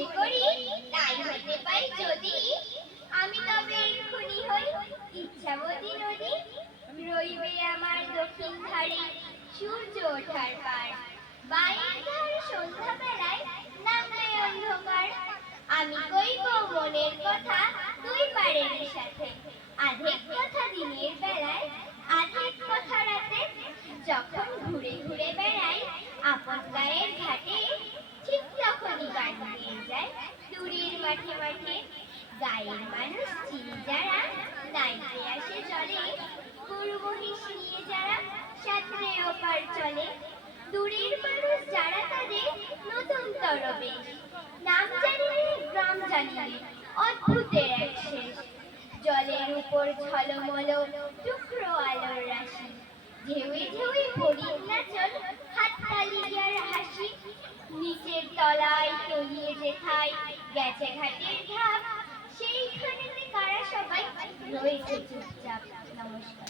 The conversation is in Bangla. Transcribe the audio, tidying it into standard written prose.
মনে করি তাই হতে পাই যদি আমি তবে এক্ষুনি হই ইচ্ছাবতী নদী, রইবে আমার দক্ষিণ ধারে সূর্য ওঠার পার, বায়ের ধার সন্ধ্যাবেলায় নামলে অন্ধকার। আমি কইব মনের কথা দুই পারের সাথে, আধেক কথা দিনের বেলায়, আধেক কথা রাতে। যখন ঘুরে ঘুরে বেড়াই আপন গায়ের ঘাটে, ঠিক তখনই গান গেয়ে যায় দূরের মাঠে মাঠে। গায়ের মানুষ চিনি যারা নাইতে আসে চলে, গরু মহিষ নিয়ে যারা সাঁতরে ওপার চলে। দূরের মানুষ যারা তাদের নতুন তরবেশ, নাম জানিলে গ্রাম জানিলে অদ্ভুতের এক শেষ। জলের উপর ঝলমল টুকরো আলোর রাশি, ঢেউয়ে ঢেউয়ে হরিণ নাচন, হাততালি আর হাসি। নিচের তলায় তলিয়ে যেথায় গেছে ঘাটের ধাপ, সেইখানেতে কারা সবাই রয়েছে চুপচাপ। নমস্কার।